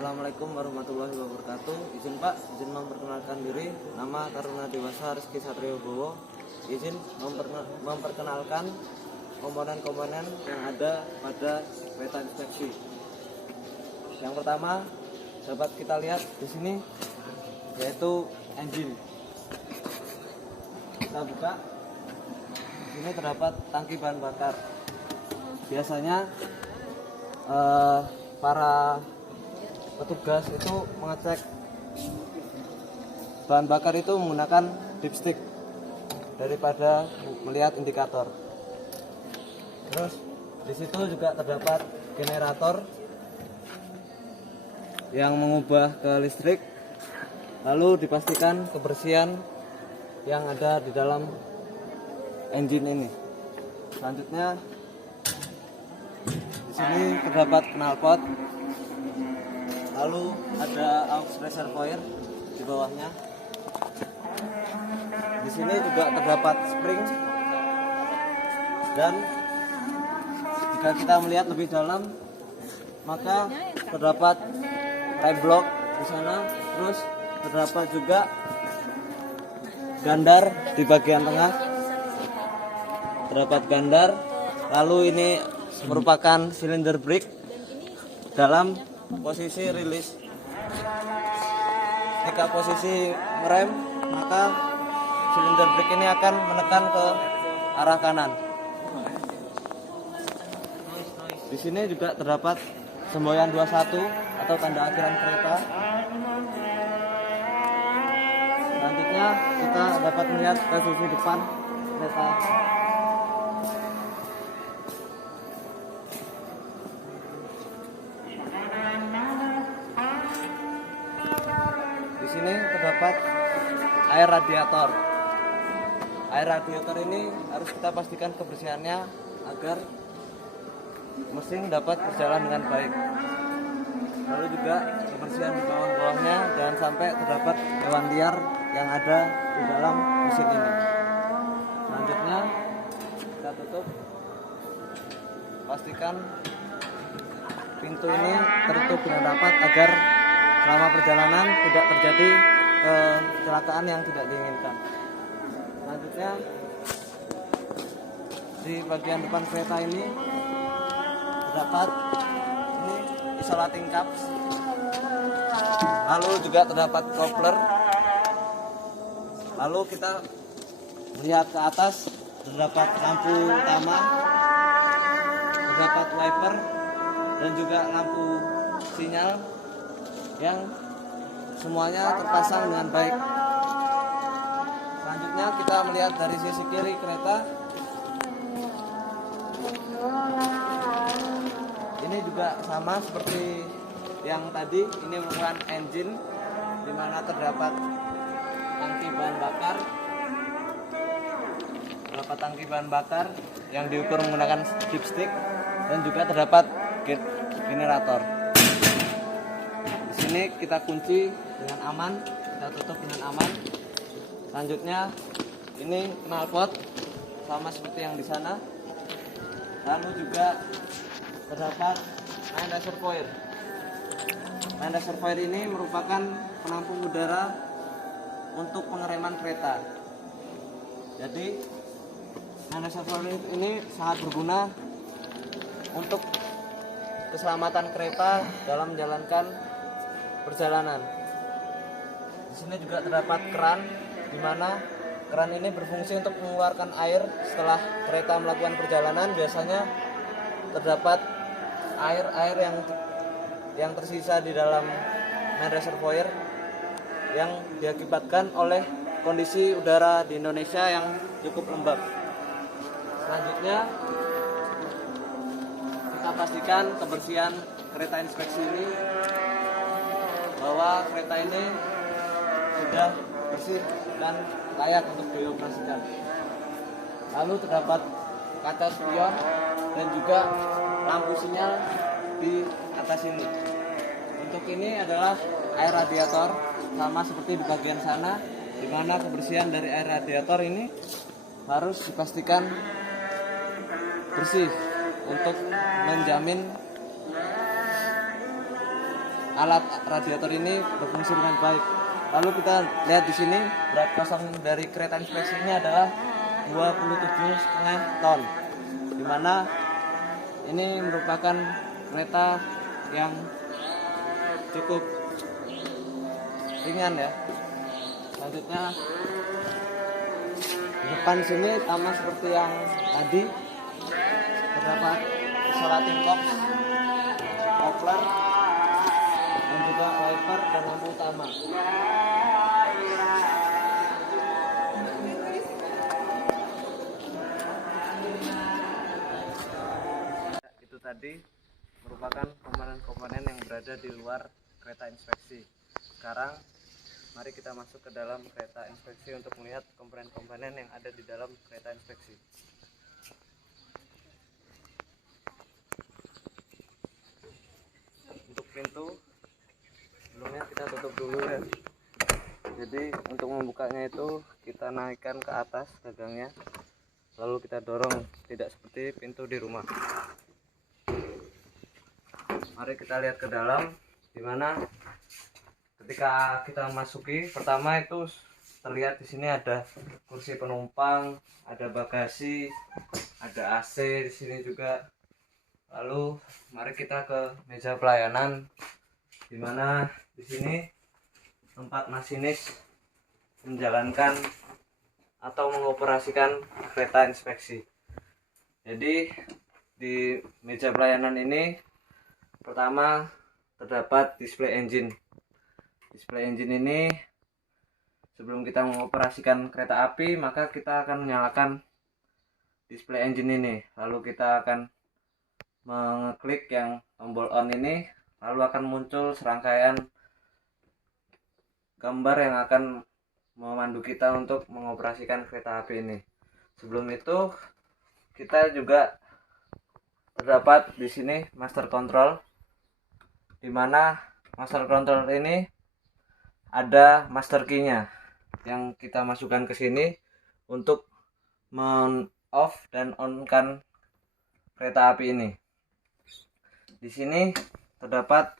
Assalamualaikum warahmatullahi wabarakatuh. Izin Pak, izin memperkenalkan diri. Nama Taruna Dewasa Rizky Satrio Bowo. Izin memperkenalkan komponen-komponen yang ada pada kereta inspeksi. Yang pertama dapat kita lihat di sini yaitu engine. Kita buka. Di sini terdapat tangki bahan bakar. Biasanya para petugas itu mengecek bahan bakar itu menggunakan dipstick daripada melihat indikator. Terus di situ juga terdapat generator yang mengubah ke listrik. Lalu dipastikan kebersihan yang ada di dalam engine ini. Selanjutnya di sini terdapat knalpot. Lalu ada aux reservoir di bawahnya. Di sini juga terdapat spring. Dan jika kita melihat lebih dalam, maka terdapat rem block di sana. Terus terdapat juga gandar di bagian tengah. Terdapat gandar. Lalu ini merupakan silinder brake dalam posisi rilis. Jika posisi merem, maka silinder brake ini akan menekan ke arah kanan. Di sini juga terdapat semboyan 21 atau tanda akhiran kereta. Selanjutnya kita dapat melihat ke sisi depan kereta. Di sini terdapat air radiator. Air radiator ini harus kita pastikan kebersihannya agar mesin dapat berjalan dengan baik. Lalu juga kebersihan di bawah-bawahnya, jangan sampai terdapat hewan liar yang ada di dalam mesin ini. Selanjutnya kita tutup. Pastikan pintu ini tertutup dengan rapat agar selama perjalanan tidak terjadi kecelakaan yang tidak diinginkan. Selanjutnya di bagian depan kereta ini terdapat ini isolating cups. Lalu juga terdapat coupler. Lalu kita melihat ke atas, terdapat lampu utama, terdapat wiper dan juga lampu sinyal yang semuanya terpasang dengan baik. Selanjutnya kita melihat dari sisi kiri kereta. Ini juga sama seperti yang tadi. Ini merupakan engine di mana terdapat tangki bahan bakar. Terdapat tangki bahan bakar yang diukur menggunakan dipstick dan juga terdapat generator. Ini kita kunci dengan aman, kita tutup dengan aman. Selanjutnya ini knalpot sama seperti yang di sana. Lalu juga terdapat main reservoir. Main reservoir ini merupakan penampung udara untuk pengereman kereta. Jadi main reservoir ini sangat berguna untuk keselamatan kereta dalam menjalankan perjalanan. Di sini juga terdapat keran, di mana keran ini berfungsi untuk mengeluarkan air setelah kereta melakukan perjalanan. Biasanya terdapat air yang tersisa di dalam main reservoir yang diakibatkan oleh kondisi udara di Indonesia yang cukup lembab. Selanjutnya kita pastikan kebersihan kereta inspeksi ini, bahwa kereta ini sudah bersih dan layak untuk dioperasikan. Lalu terdapat kaca spion dan juga lampu sinyal di atas ini. Untuk ini adalah air radiator, sama seperti di bagian sana, di mana kebersihan dari air radiator ini harus dipastikan bersih untuk menjamin alat radiator ini berfungsi dengan baik. Lalu kita lihat di sini berat kosong dari kereta inspeksi ini adalah 27,5 ton, dimana ini merupakan kereta yang cukup ringan ya. Selanjutnya di depan sini sama seperti yang tadi, terdapat isolating box, muffler, dan juga wiper dan lampu utama. Itu tadi merupakan komponen-komponen yang berada di luar kereta inspeksi. Sekarang mari kita masuk ke dalam kereta inspeksi untuk melihat komponen-komponen yang ada di dalam kereta inspeksi. Untuk pintu sebelumnya kita tutup dulu ya. Jadi untuk membukanya itu kita naikkan ke atas gagangnya, lalu kita dorong, tidak seperti pintu di rumah. Mari kita lihat ke dalam, dimana ketika kita masuki, pertama itu terlihat di sini ada kursi penumpang, ada bagasi, ada AC di sini juga. Lalu mari kita ke meja pelayanan, dimana di sini tempat masinis menjalankan atau mengoperasikan kereta inspeksi. Jadi di meja pelayanan ini pertama terdapat display engine. Display engine ini sebelum kita mengoperasikan kereta api, maka kita akan menyalakan display engine ini. Lalu kita akan mengeklik yang tombol on ini, lalu akan muncul serangkaian gambar yang akan memandu kita untuk mengoperasikan kereta api ini. Sebelum itu kita juga terdapat di sini master control, di mana master control ini ada master key-nya yang kita masukkan ke sini untuk men-off dan on-kan kereta api ini. Di sini terdapat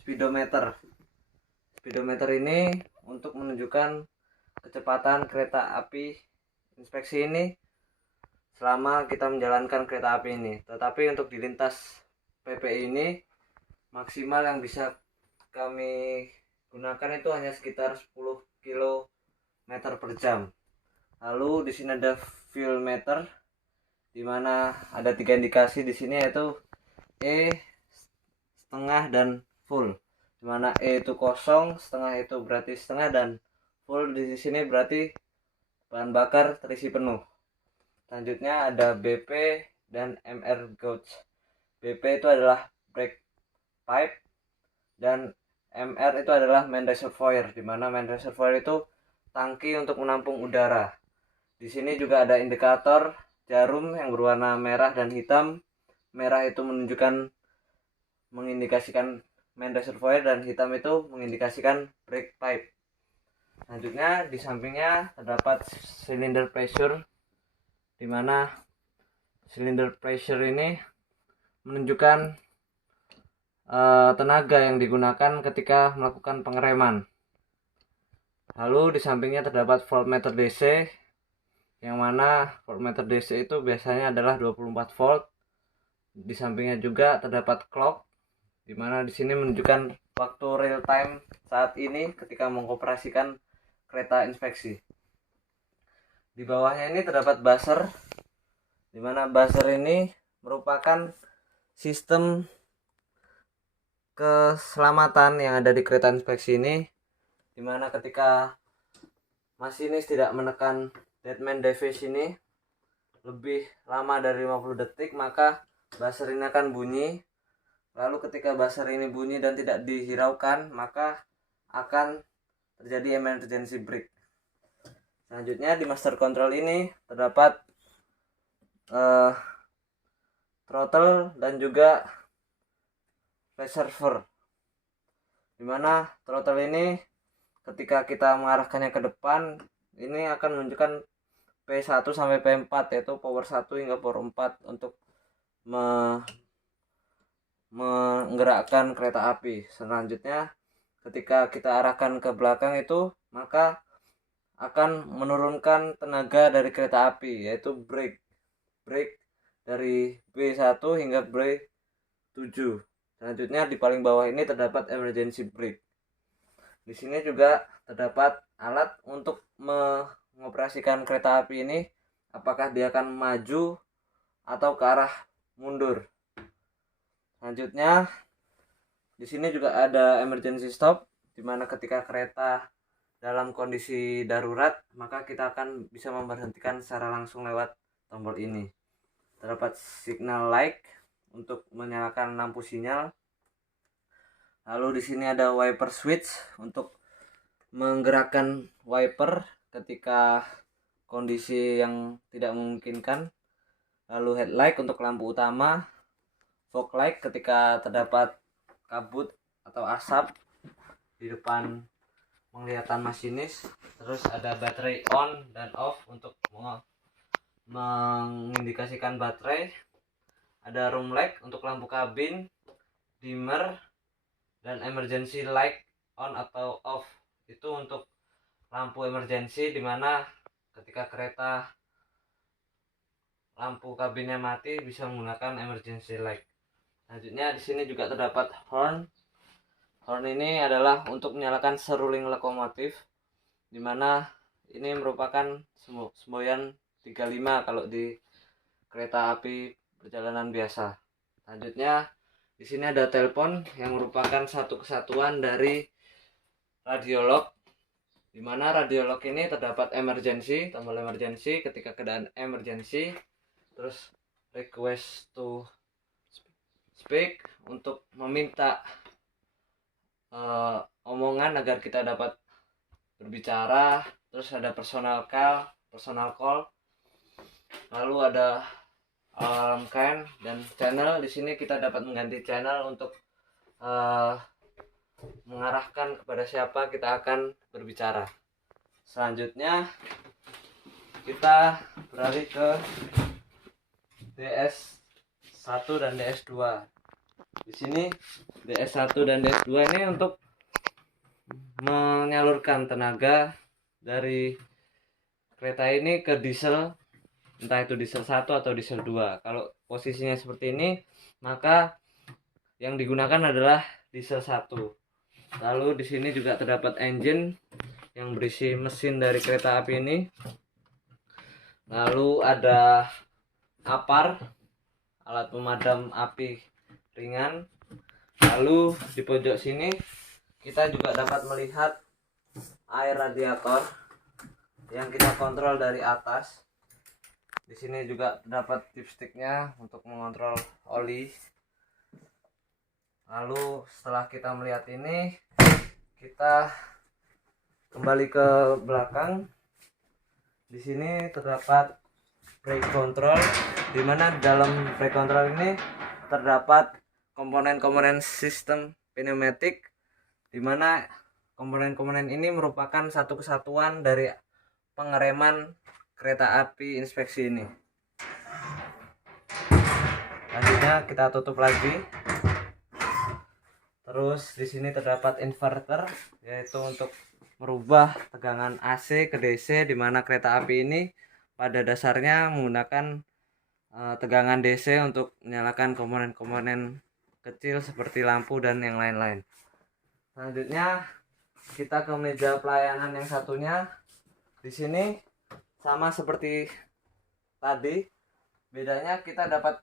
speedometer. Speedometer ini untuk menunjukkan kecepatan kereta api inspeksi ini selama kita menjalankan kereta api ini. Tetapi untuk di lintas PPI ini maksimal yang bisa kami gunakan itu hanya sekitar 10 km per jam. Lalu di sini ada fuel meter, di mana ada 3 indikasi di sini, yaitu E, setengah, dan full. Di mana E itu kosong, setengah itu berarti setengah, dan full di sini berarti bahan bakar terisi penuh. Selanjutnya ada BP dan MR gauge. BP itu adalah brake pipe dan MR itu adalah main reservoir, di mana main reservoir itu tangki untuk menampung udara. Di sini juga ada indikator jarum yang berwarna merah dan hitam. Merah itu mengindikasikan main reservoir dan hitam itu mengindikasikan brake pipe. Selanjutnya di sampingnya terdapat cylinder pressure, di mana cylinder pressure ini menunjukkan tenaga yang digunakan ketika melakukan pengereman. Lalu di sampingnya terdapat voltmeter DC, yang mana voltmeter DC itu biasanya adalah 24 volt. Di sampingnya juga terdapat clock, di mana di sini menunjukkan waktu real time saat ini ketika mengoperasikan kereta inspeksi. Di bawahnya ini terdapat buzzer, di mana buzzer ini merupakan sistem keselamatan yang ada di kereta inspeksi ini, di mana ketika masinis tidak menekan deadman device ini lebih lama dari 50 detik, maka buzzer ini akan bunyi. Lalu ketika buzzer ini bunyi dan tidak dihiraukan, maka akan terjadi emergency brake. Selanjutnya di master control ini terdapat throttle dan juga reservoir, dimana throttle ini ketika kita mengarahkannya ke depan ini akan menunjukkan P1 sampai P4, yaitu power 1 hingga power 4 untuk menggerakkan kereta api. Selanjutnya ketika kita arahkan ke belakang itu, maka akan menurunkan tenaga dari kereta api, yaitu brake. Brake dari B1 hingga B7. Selanjutnya di paling bawah ini terdapat emergency brake. Di sini juga terdapat alat untuk mengoperasikan kereta api ini, apakah dia akan maju atau ke arah mundur. Selanjutnya di sini juga ada emergency stop, di mana ketika kereta dalam kondisi darurat, maka kita akan bisa memberhentikan secara langsung lewat tombol ini. Terdapat signal light untuk menyalakan lampu sinyal. Lalu di sini ada wiper switch untuk menggerakkan wiper ketika kondisi yang tidak memungkinkan. Lalu headlight untuk lampu utama, fog light ketika terdapat kabut atau asap di depan penglihatan masinis. Terus ada baterai on dan off untuk mengindikasikan baterai. Ada room light untuk lampu kabin, dimmer, dan emergency light on atau off itu untuk lampu emergency, dimana ketika kereta lampu kabinnya mati bisa menggunakan emergency light. Selanjutnya di sini juga terdapat horn. Horn ini adalah untuk menyalakan seruling lokomotif, dimana ini merupakan semboyan 35 kalau di kereta api perjalanan biasa. Selanjutnya di sini ada telepon yang merupakan satu kesatuan dari radiolog, di mana radiolog ini terdapat emergency, tombol emergency ketika keadaan emergency, terus request to speak untuk meminta omongan agar kita dapat berbicara, terus ada personal call, lalu ada alarm can dan channel. Di sini kita dapat mengganti channel untuk mengarahkan kepada siapa kita akan berbicara. Selanjutnya kita beralih ke DS1 dan DS2. Di sini DS1 dan DS2 ini untuk menyalurkan tenaga dari kereta ini ke diesel, entah itu diesel 1 atau diesel 2. Kalau posisinya seperti ini, maka yang digunakan adalah diesel 1. Lalu di sini juga terdapat engine yang berisi mesin dari kereta api ini. Lalu ada APAR, alat pemadam api ringan. Lalu di pojok sini kita juga dapat melihat air radiator yang kita kontrol dari atas. Di sini juga terdapat dipsticknya untuk mengontrol oli. Lalu setelah kita melihat ini, kita kembali ke belakang. Di sini terdapat brake control, di mana dalam brake control ini terdapat komponen-komponen sistem pneumatik, di mana komponen-komponen ini merupakan satu kesatuan dari pengereman kereta api inspeksi ini. Selanjutnya kita tutup lagi. Terus di sini terdapat inverter, yaitu untuk merubah tegangan AC ke DC, di mana kereta api ini pada dasarnya menggunakan tegangan DC untuk menyalakan komponen-komponen kecil seperti lampu dan yang lain-lain. Selanjutnya kita ke meja pelayanan yang satunya. Di sini sama seperti tadi, bedanya kita dapat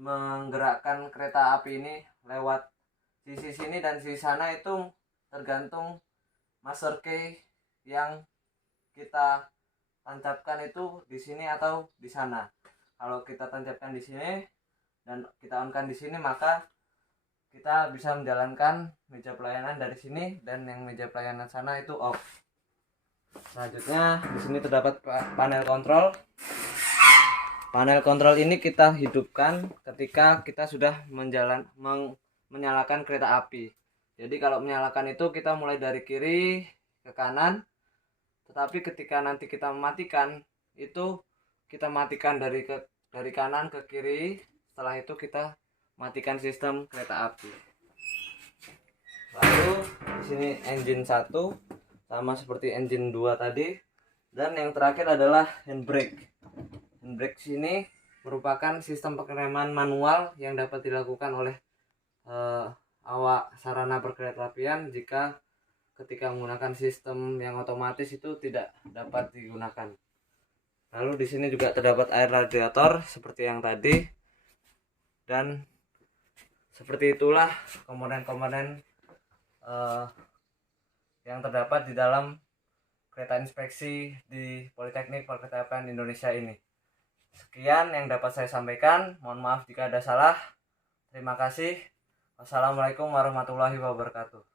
menggerakkan kereta api ini lewat sisi sini dan sisi sana, itu tergantung master key yang kita tancapkan itu di sini atau di sana. Kalau kita tancapkan di sini dan kita on-kan di sini, maka kita bisa menjalankan meja pelayanan dari sini, dan yang meja pelayanan sana itu off. Selanjutnya di sini terdapat panel kontrol. Panel kontrol ini kita hidupkan ketika kita sudah menyalakan kereta api. Jadi kalau menyalakan itu kita mulai dari kiri ke kanan, tetapi ketika nanti kita mematikan itu kita matikan dari kanan ke kiri. Setelah itu kita matikan sistem kereta api. Lalu di sini engine 1 sama seperti engine 2 tadi. Dan yang terakhir adalah handbrake. Handbrake sini merupakan sistem pengereman manual yang dapat dilakukan oleh awak sarana perkeretaapian jika ketika menggunakan sistem yang otomatis itu tidak dapat digunakan. Lalu di sini juga terdapat air radiator seperti yang tadi. Dan seperti itulah komponen-komponen yang terdapat di dalam kereta inspeksi di Politeknik Perkeretaapian Indonesia ini. Sekian yang dapat saya sampaikan. Mohon maaf jika ada salah. Terima kasih. Wassalamualaikum warahmatullahi wabarakatuh.